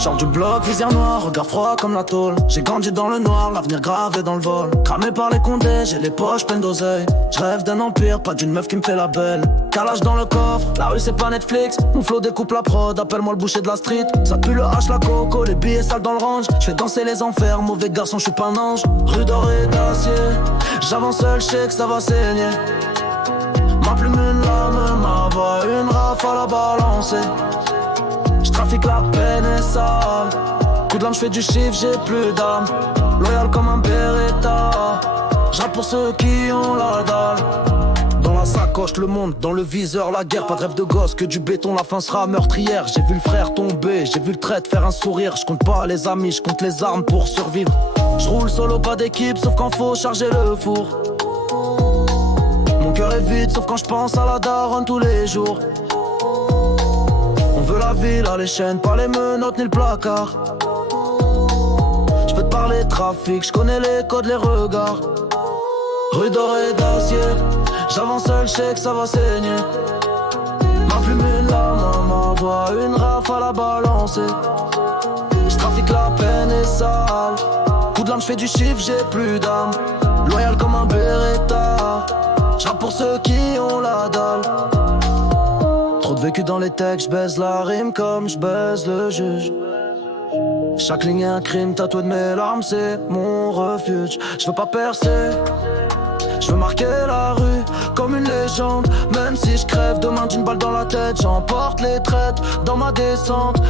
Genre du bloc, visière noire, regard froid comme la tôle. J'ai grandi dans le noir, l'avenir gravé dans le vol. Cramé par les condés, j'ai les poches pleines d'oseille. Je rêve d'un empire, pas d'une meuf qui me fait la belle. Calage dans le coffre, la rue c'est pas Netflix. Mon flow découpe la prod, appelle-moi le boucher de la street. Ça pue le hache, la coco, les billets sales dans le range. Je fais danser les enfers, mauvais garçon, je suis pas un ange. Rue dorée d'acier, j'avance seul, je sais que ça va saigner. Ma plume une lame, ma voix une rafale à balancer. J'trafique la peine et sale. Coup de lame, j'fais du chiffre, j'ai plus d'âme. Loyal comme un Beretta. J'rappe pour ceux qui ont la dalle. Dans la sacoche, le monde, dans le viseur, la guerre. Pas de rêve de gosse, que du béton, la fin sera meurtrière. J'ai vu le frère tomber, j'ai vu le traître faire un sourire. J'compte pas les amis, j'compte les armes pour survivre. J'roule solo, pas d'équipe, sauf quand faut charger le four. Mon cœur est vide, sauf quand j'pense à la daronne tous les jours. On veut la ville à les chaînes, pas les menottes ni le placard. J'peux te parler de trafic, j'connais les codes, les regards. Rue dorée d'acier, j'avance seul, j'sais que ça va saigner. Ma plume une lame, ma voix une rafale à balancer. J'trafique la peine et sale. Coup de lame, j'fais du chiffre, j'ai plus d'âme. Loyal comme un Beretta. J'rappe pour ceux qui ont la dalle. Trop de vécu dans les textes, j'baise la rime comme j'baise le juge. Chaque ligne est un crime, tatoué de mes larmes, c'est mon refuge. J'veux pas percer, j'veux marquer la rue comme une légende. Même si j'crève demain d'une balle dans la tête, j'emporte les traites dans ma descente.